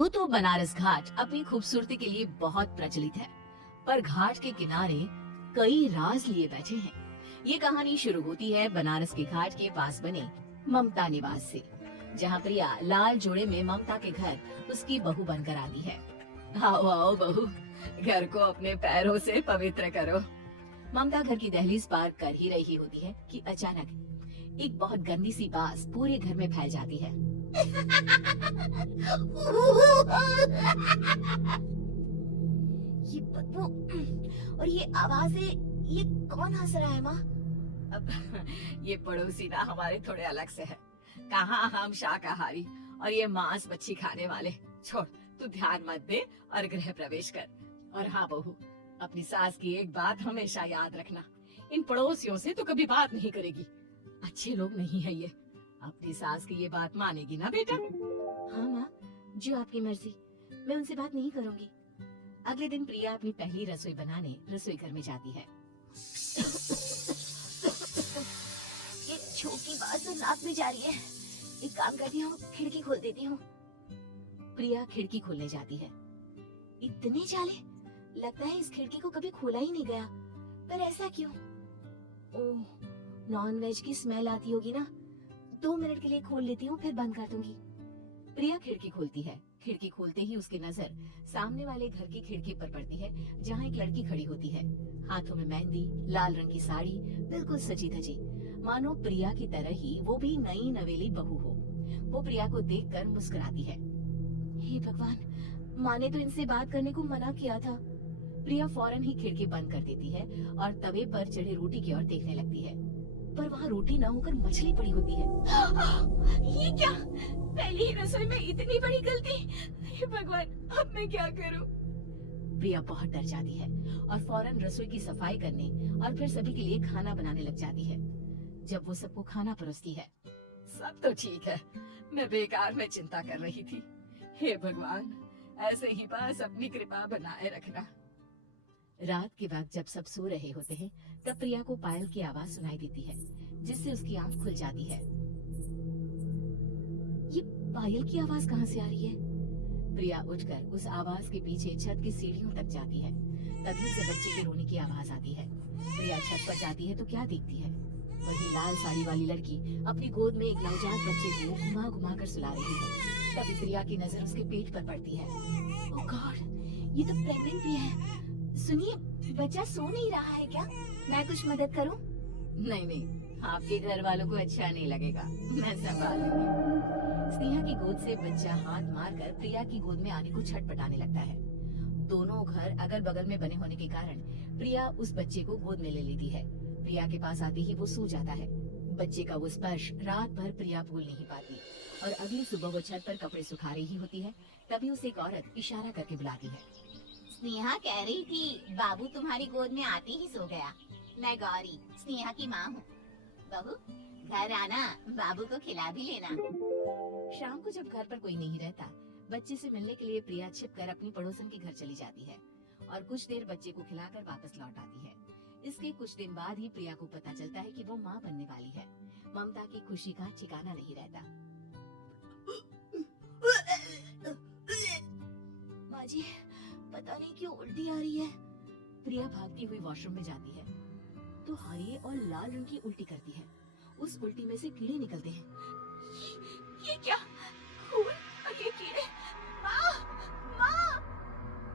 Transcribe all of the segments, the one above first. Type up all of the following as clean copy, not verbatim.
वो तो बनारस घाट अपनी खूबसूरती के लिए बहुत प्रचलित है, पर घाट के किनारे कई राज लिए बैठे हैं। ये कहानी शुरू होती है बनारस के घाट के पास बने ममता निवास से, जहाँ प्रिया लाल जोड़े में ममता के घर उसकी बहू बनकर आती है। आओ आओ बहू, घर को अपने पैरों से पवित्र करो। ममता घर की दहलीज पार कर ही रही होती है कि अचानक एक बहुत गंदी सी बास पूरे घर में फैल जाती है। ये बदबू और ये आवाजें, ये कौन हंस रहा है माँ? अब ये पड़ोसी ना हमारे थोड़े अलग से है। कहाँ हम शाकाहारी और ये मांस मच्छी खाने वाले। छोड़, तू ध्यान मत दे और गृह प्रवेश कर। और हाँ बहू, अपनी सास की एक बात हमेशा याद रखना, इन पड़ोसियों से तो कभी बात नहीं करेगी। अच्छे लोग नहीं है ये। अपनी सास की ये बात मानेगी ना बेटा? हाँ माँ, जो आपकी मर्जी, मैं उनसे बात नहीं करूंगी। अगले दिन प्रिया अपनी पहली रसोई बनाने रसोई घर में जाती है। ये छोटी बात तो नाक में जा रही है। एक काम करती हूँ, खिड़की खोल देती हूँ। प्रिया खिड़की खोलने जाती है। इतने जाले, लगता है इस खिड़की को कभी खोला ही नहीं गया। पर ऐसा क्यों? ओह, नॉन वेज की स्मेल आती होगी ना। 2 मिनट के लिए खोल लेती हूँ, फिर बंद कर दूंगी। प्रिया खिड़की खोलती है। खिड़की खोलते ही उसकी नजर सामने वाले घर की खिड़की पर पड़ती है, जहाँ एक लड़की खड़ी होती है। हाथों में मेहंदी, लाल रंग की साड़ी, बिल्कुल सजी धजी, मानो प्रिया की तरह ही वो भी नई नवेली बहू हो। वो प्रिया को देखकर मुस्कुराती है। हे भगवान, माँ ने तो इनसे बात करने को मना किया था। प्रिया फौरन ही खिड़की बंद कर देती है और तवे पर चढ़े रोटी की ओर देखने लगती है, पर वहाँ रोटी न होकर मछली पड़ी होती है। ये क्या? पहली ही रसोई में इतनी बड़ी गलती! हे भगवान, अब मैं क्या करूं? प्रिया बहुत डर जाती है और फौरन रसोई की सफाई करने और फिर सभी के लिए खाना बनाने लग जाती है। जब वो सबको खाना परोसती है, सब तो ठीक है, मैं बेकार में चिंता कर रही थी। हे भगवान, ऐसे ही बस अपनी कृपा बनाए रखना। रात के वक्त जब सब सो रहे होते हैं, तब प्रिया को पायल की आवाज सुनाई देती है, जिससे उसकी आंख खुल जाती है। ये पायल की आवाज कहाँ से आ रही है? प्रिया उठकर उस आवाज के पीछे छत की सीढ़ियों तक जाती है। तभी उसे बच्चे के रोने की आवाज आती है। प्रिया छत पर जाती है तो क्या देखती है? वही लाल साड़ी वाली लड़की अपनी गोद में एक नवजात बच्चे को घुमा घुमा कर सुला रही है। तभी प्रिया की नजर उसके पेट पर पड़ती है। ओह गॉड, ये तो प्रेग्नेंट प्रिया है। सुनिए, बच्चा सो नहीं रहा है क्या? मैं कुछ मदद करूं? नहीं नहीं, आपके घर वालों को अच्छा नहीं लगेगा, मैं संभाल लूंगी। स्नेहा की गोद से बच्चा हाथ मारकर प्रिया की गोद में आने को छटपटाने लगता है। दोनों घर अगल बगल में बने होने के कारण प्रिया उस बच्चे को गोद में ले लेती है। प्रिया के पास आते ही वो सो जाता है। बच्चे का वो स्पर्श रात भर प्रिया भूल नहीं पाती और अगली सुबह वो छत पर कपड़े सुखा रही होती है। तभी उसे एक औरत इशारा करके बुलाती है। स्नेहा कह रही थी बाबू तुम्हारी गोद में आते ही सो गया। मैं गौरी, स्नेहा की माँ हूँ। बहू, घर आना, बाबू को खिला भी लेना। शाम को जब घर पर कोई नहीं रहता, बच्चे से मिलने के लिए प्रिया छिपकर अपनी पड़ोसन के घर चली जाती है और कुछ देर बच्चे को खिलाकर वापस लौट आती है। इसके कुछ दिन बाद ही प्रिया को पता चलता है कि वो माँ बनने वाली है। ममता की खुशी का ठिकाना नहीं रहता। माँ जी, पता नहीं क्यों उल्टी आ रही है। प्रिया भागती हुई वॉशरूम में जाती है तो हरे और लाल रंग की उल्टी करती है। उस उल्टी में से कीड़े निकलते हैं। ये क्या? खून और ये कीड़े! माँ! माँ!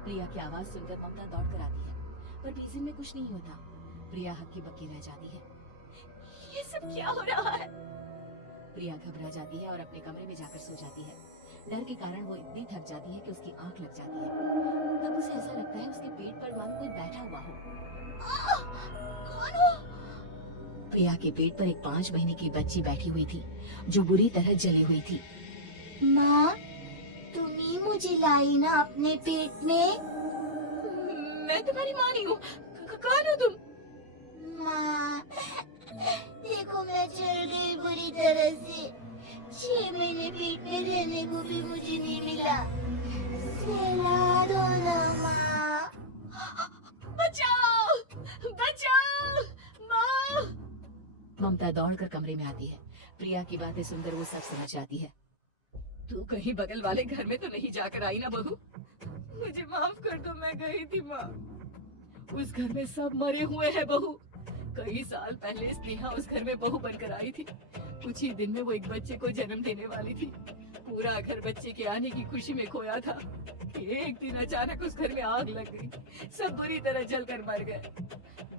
प्रिया की आवाज सुनकर ममता दौड़कर आती है, पर बेसिन में कुछ नहीं होता। प्रिया हक्की बक्की रह जाती है। ये सब क्या हो रहा है? प्रिया घबरा जाती है और अपने कमरे में जाकर सो जाती है। डर के कारण वो इतनी थक जाती है कि उसकी आंख लग जाती है। तब उसे ऐसा लगता है उसके पेट पर मानो कोई बैठा हुआ हो। कौन हो? प्रिया के पेट पर एक 5 महीने की बच्ची बैठी हुई थी, जो बुरी तरह जली हुई थी। माँ, तुम ही मुझे लाई ना अपने पेट में? मैं तुम्हारी माँ नहीं हूँ। कौन हो तुम? माँ, देखो मैं जल गई बुरी तरह से। 6 महीने पेट में रहने को भी मुझे नहीं मिला। सिला दो ना माँ। बचाओ! बचाओ! माँ! ममता दौड़कर कमरे में आती है। प्रिया की बातें सुनकर वो सब समझ जाती है। तू कहीं बगल वाले घर में तो नहीं जाकर आई ना बहू? मुझे माफ कर दो, मैं गई थी माँ। उस घर में सब मरे हुए हैं बहू। कई साल पहले स्नेहा उस घर में बहू बनकर आई थी। कुछ ही दिन में वो एक बच्चे को जन्म देने वाली थी। पूरा घर बच्चे के आने की खुशी में खोया था। एक दिन अचानक उस घर में आग लग गई। सब बुरी तरह जलकर मर गए।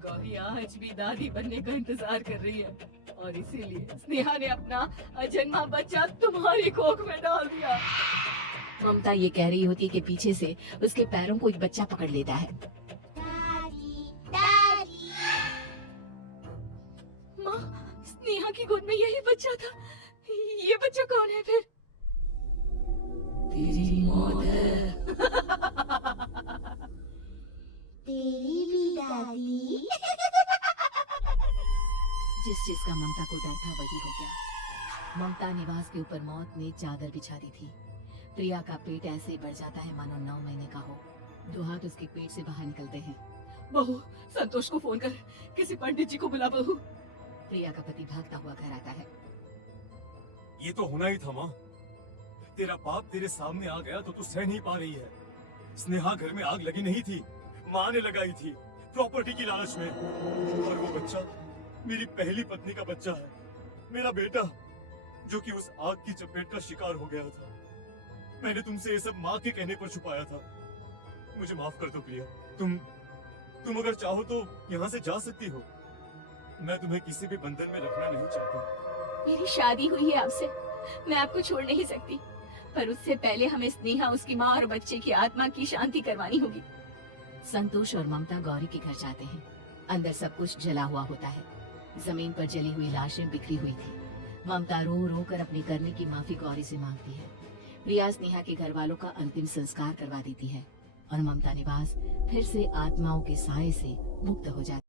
गौरी आज भी दादी बनने का इंतजार कर रही है और इसीलिए स्नेहा ने अपना अजन्मा बच्चा तुम्हारी कोख में डाल दिया। ममता ये कह रही होती कि पीछे से उसके पैरों को एक बच्चा पकड़ लेता है। दादी, दादी। माँ, स्नेहा की गोद में यही बच्चा था। ये बच्चा कौन है फिर? तेरी मौत है। तेरी भी दादी। जिस चीज का ममता को डर था वही हो गया। ममता निवास के ऊपर मौत ने चादर बिछा दी थी। प्रिया का पेट ऐसे ही बढ़ जाता है मानो 9 महीने का हो। 2 हाथ उसके पेट से बाहर निकलते हैं। बहू, संतोष को फोन कर, किसी पंडित जी को बुला बहू। प्रिया का पति भागता हुआ घर आता है। ये तो होना ही था माँ। तेरा बाप तेरे सामने आ गया तो तू सह नहीं पा रही है। स्नेहा घर में आग लगी नहीं थी, माँ ने लगाई थी प्रॉपर्टी की लालच में। और वो बच्चा मेरी पहली पत्नी का बच्चा है, मेरा बेटा, जो कि उस आग की चपेट का शिकार हो गया था। मैंने तुमसे ये सब माँ के कहने पर छुपाया था। मुझे माफ कर दो प्रिया। तुम अगर चाहो तो यहाँ से जा सकती हो। मैं तुम्हें किसी भी बंधन में रखना नहीं चाहता। मेरी शादी हुई है आपसे, मैं आपको छोड़ नहीं सकती, पर उससे पहले हमें स्नेहा, उसकी माँ और बच्चे की आत्मा की शांति करवानी होगी। संतोष और ममता गौरी के घर जाते हैं। अंदर सब कुछ जला हुआ होता है। जमीन पर जली हुई लाशें बिखरी हुई थी। ममता रो रो कर अपनी करने की माफी गौरी से मांगती है। प्रिया स्नेहा के घर वालों का अंतिम संस्कार करवा देती है और ममता निवास फिर से आत्माओं के साए से मुक्त हो जाती है।